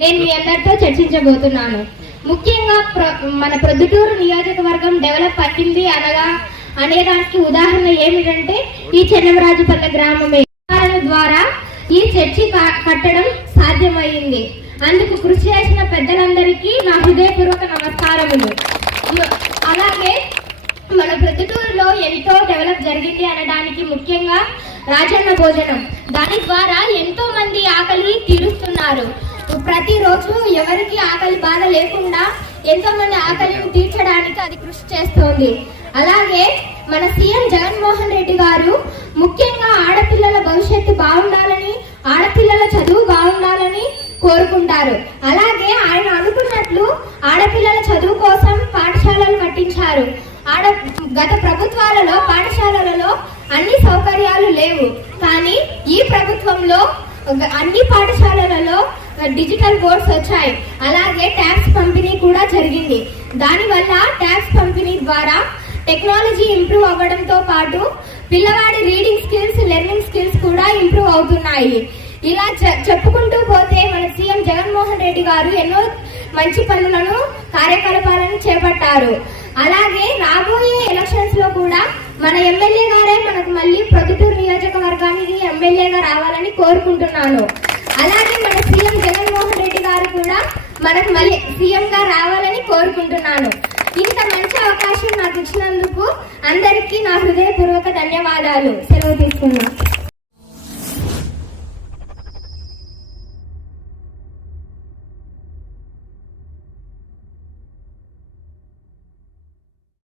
నేను మీ అందరితో చర్చించబోతున్నాను. ముఖ్యంగా ప్ర- మన ప్రొద్దుటూరు నియోజకవర్గం డెవలప్ అయ్యింది అనగా అనేదానికి ఉదాహరణ ఏమిటంటే ఈ చెన్నమరాజుపల్లె గ్రామమే. ద్వారా ఈ చర్చి కట్టడం సాధ్యమైంది. అందుకు కృషి చేసిన పెద్దలందరికీ నా హృదయపూర్వక నమస్కారములు. అలాగే మన ప్రొద్దుటూరులో ఎంతో డెవలప్ జరిగింది అనడానికి ముఖ్యంగా రాజన్న భోజనం. దాని ద్వారా ఎంతో మంది ఆకలిని తీరుస్తున్నారు. ప్రతిరోజు ఎవరికి ఆకలి బాధ లేకుండా ఎంతో మంది ఆకలిని తీర్చడానికి అది కృషి చేస్తోంది. అలాగే మన సీఎం జగన్మోహన్ రెడ్డి గారు ముఖ్యంగా ఆడపిల్లల భవిష్యత్తు బాగుండాలని ఆడపిల్లల చదువు బాగుండాలని కోరుకుంటారు. అలాగే ఆయన అనుకున్నట్లు ఆడపిల్లల చదువు కోసం పాఠశాలలు కట్టించారు. ఆడ గత ప్రభుత్వాలలో పాఠశాలలలో అన్ని సౌకర్యాలు లేవు. కానీ ఈ ప్రభుత్వంలో అన్ని పాఠశాలలలో డిజిటల్ బోర్డ్స్ వచ్చాయి. అలాగే ట్యాక్స్ పంపిణీ కూడా జరిగింది. దానివల్ల ట్యాక్స్ పంపిణీ ద్వారా టెక్నాలజీ ఇంప్రూవ్ అవ్వడంతో పాటు పిల్లవాడి రీడింగ్ స్కిల్స్ లెర్నింగ్ స్కిల్స్ కూడా ఇంప్రూవ్ అవుతున్నాయి. ఇలా చెప్పుకుంటూ పోతే మన సీఎం జగన్మోహన్ రెడ్డి గారు ఎన్నో మంచి పనులను కార్యకలాపాలను చేపట్టారు. అలాగే రాబోయే ఎలక్షన్స్లో కూడా మన ఎమ్మెల్యే గారే మనకు మళ్ళీ ప్రొద్దుటూరు నియోజకవర్గానికి ఎమ్మెల్యేగా రావాలని కోరుకుంటున్నాను. అలాగే మన సీఎం జగన్మోహన్ రెడ్డి గారు కూడా మనకు మళ్ళీ సీఎం గా రావాలని కోరుకుంటున్నాను. ఇంత మంచి అవకాశం నాకు ఇచ్చినందుకు అందరికీ నా హృదయపూర్వక ధన్యవాదాలు. సెలవు తీసుకున్నాను